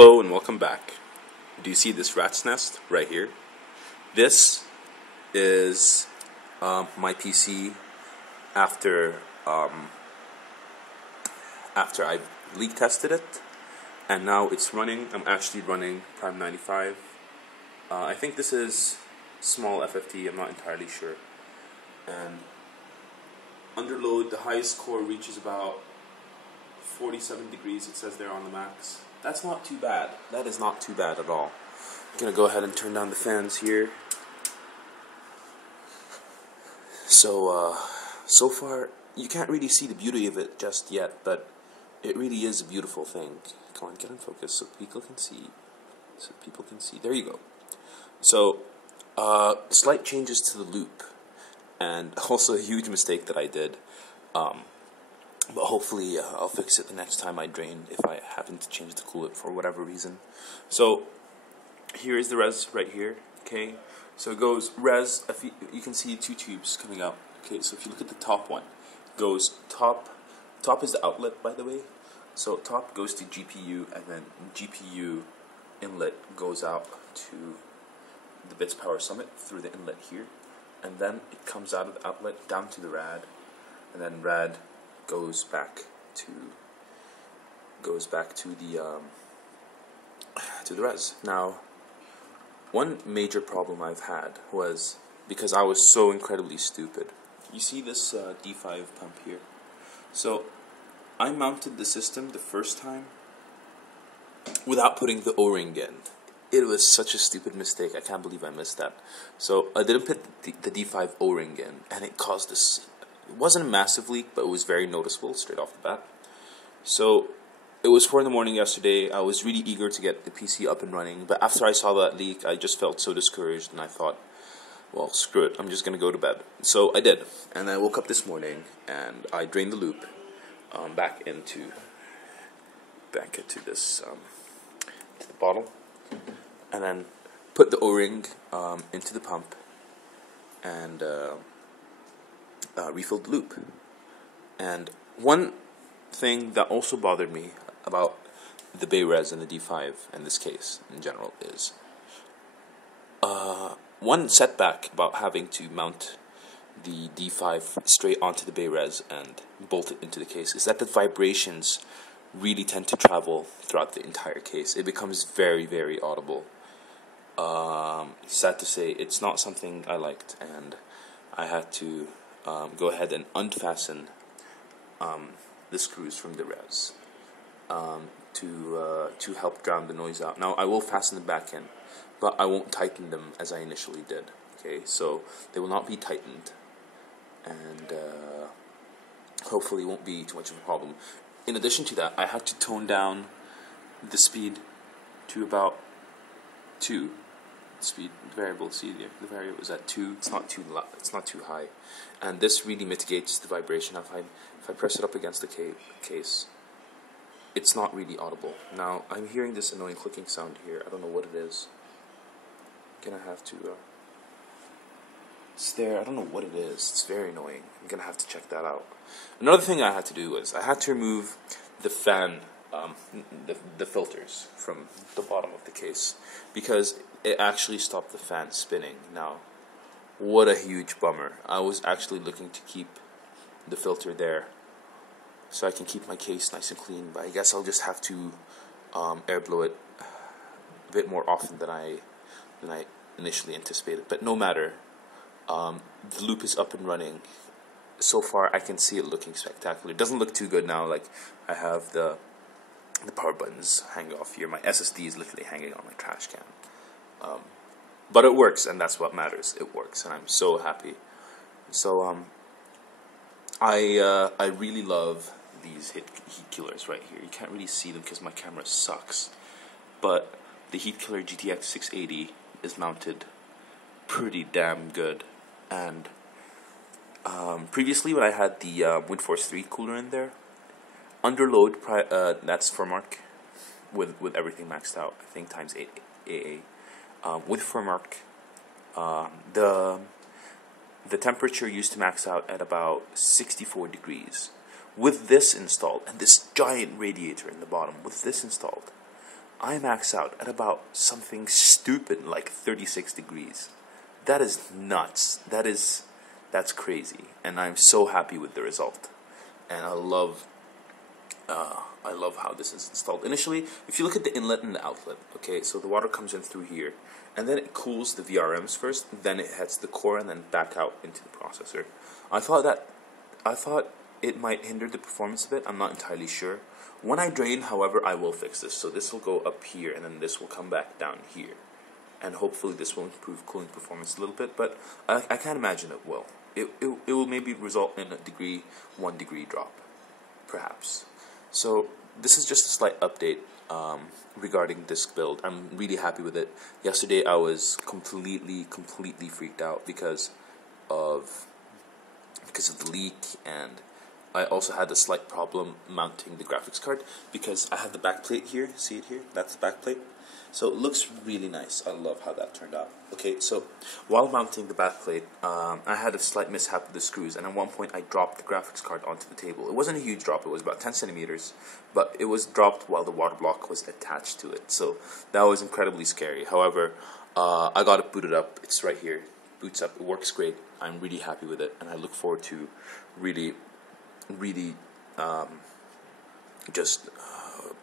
Hello and welcome back. Do you see this rat's nest right here? This is my PC after I've leak tested it, and now it's running. I'm actually running Prime 95. I think this is small FFT. I'm not entirely sure. And under load, the highest score reaches about 47 degrees. It says there on the max. That's not too bad. That is not too bad at all. I'm gonna go ahead and turn down the fans here. So far, you can't really see the beauty of it just yet, but it really is a beautiful thing. Come on, get in focus so people can see. There you go. So, slight changes to the loop, and also a huge mistake that I did. But hopefully I'll fix it the next time I drain if I happen to change the coolant for whatever reason. So here is the res right here. Okay, so it goes res. If you can see two tubes coming out. Okay, so if you look at the top one, it goes top is the outlet, by the way. So top goes to GPU, and then GPU inlet goes out to the Bits Power Summit through the inlet here, and then it comes out of the outlet down to the rad, and then rad goes back to the res. Now, one major problem I've had was because I was so incredibly stupid. You see this D5 pump here? So I mounted the system the first time without putting the O-ring in. It was such a stupid mistake. I can't believe I missed that. So I didn't put the D5 O-ring in, and it caused this. It wasn't a massive leak, but it was very noticeable straight off the bat. So it was 4 in the morning yesterday. I was really eager to get the PC up and running, but after I saw that leak, I just felt so discouraged, and I thought, well, screw it, I'm just going to go to bed. So I did, and I woke up this morning, and I drained the loop back into this to the bottle, and then put the O-ring into the pump, and refilled the loop. And one thing that also bothered me about the Bay Res and the D5 in this case in general is one setback about having to mount the D5 straight onto the Bay Res and bolt it into the case is that the vibrations really tend to travel throughout the entire case. It becomes very, very audible. Sad to say, it's not something I liked, and I had to go ahead and unfasten the screws from the res to help drown the noise out. Now I will fasten them back in, but I won't tighten them as I initially did. Okay, so they will not be tightened, and hopefully won't be too much of a problem. In addition to that, I had to tone down the speed to about 2. Speed variable. See, the variable is at 2. It's not too loud. It's not too high, and this really mitigates the vibration. If I press it up against the case, it's not really audible. Now I'm hearing this annoying clicking sound here. I don't know what it is. I'm gonna have to. It's there. I don't know what it is. It's very annoying. I'm gonna have to check that out. Another thing I had to do was I had to remove the fan, the filters from the bottom of the case, because it actually stopped the fan spinning. Now, what a huge bummer. I was actually looking to keep the filter there so I can keep my case nice and clean, but I guess I'll just have to air blow it a bit more often than I initially anticipated. But no matter, the loop is up and running. So far I can see it looking spectacular. It doesn't look too good now, like I have the power buttons hanging off here. My SSD is literally hanging on my trash can. But it works, and that's what matters. It works, and I'm so happy. So I really love these heat killers right here. You can't really see them because my camera sucks, but the Heat Killer GTX 680 is mounted pretty damn good. And previously when I had the WindForce 3 cooler in there, under load, that's for Mark, with everything maxed out, I think times 8 AA. With Furmark, the temperature used to max out at about 64 degrees. With this installed, and this giant radiator in the bottom, with this installed, I max out at about something stupid like 36 degrees. That is nuts. That's crazy, and I'm so happy with the result. And I love how this is installed. Initially, if you look at the inlet and the outlet, okay, so the water comes in through here, and then it cools the VRMs first, then it heads the core, and then back out into the processor. I thought it might hinder the performance a bit. I'm not entirely sure. When I drain, however, I will fix this. So this will go up here, and then this will come back down here, and hopefully this will improve cooling performance a little bit. But I can't imagine it will. It will maybe result in a 1 degree drop, perhaps. So this is just a slight update regarding this build. I'm really happy with it. Yesterday I was completely freaked out because of the leak, and I also had a slight problem mounting the graphics card because I have the back plate here. See it here? That's the back plate. So it looks really nice. I love how that turned out. Okay, so while mounting the back plate, I had a slight mishap with the screws, and at one point I dropped the graphics card onto the table. It wasn't a huge drop, it was about 10 centimeters, but it was dropped while the water block was attached to it. So that was incredibly scary. However, I got it booted up. It's right here. Boots up. It works great. I'm really happy with it, and I look forward to really just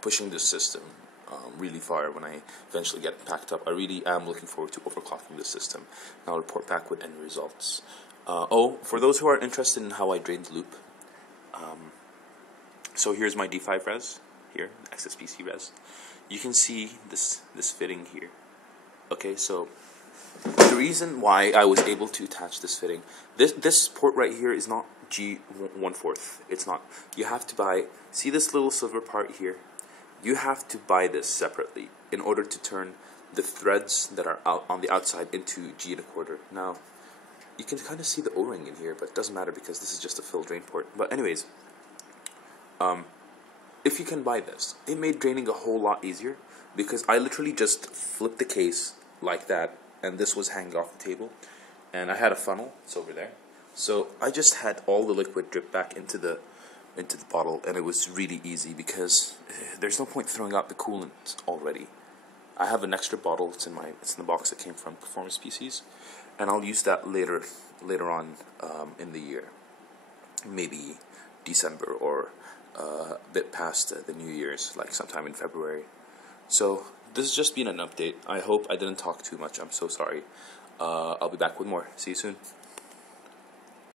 pushing this system really far when I eventually get it packed up. I really am looking forward to overclocking this system, and I'll report back with any results. For those who are interested in how I drain the loop, so here's my D5 res, here, XSPC res. You can see this fitting here. Okay, so the reason why I was able to attach this fitting, this port right here is not G1/4. It's not. You have to buy, see this little silver part here? You have to buy this separately in order to turn the threads that are out on the outside into G1/4. Now, you can kind of see the O-ring in here, but it doesn't matter because this is just a fill drain port. But anyways, if you can buy this, it made draining a whole lot easier because I literally just flipped the case like that, and this was hanging off the table, and I had a funnel. It's over there. So I just had all the liquid drip back into the bottle, and it was really easy because there's no point throwing out the coolant already. I have an extra bottle. It's in the box that came from Performance PCs, and I'll use that later on in the year, maybe December or a bit past the New Year's, like sometime in February. So this has just been an update. I hope I didn't talk too much. I'm so sorry. I'll be back with more. See you soon.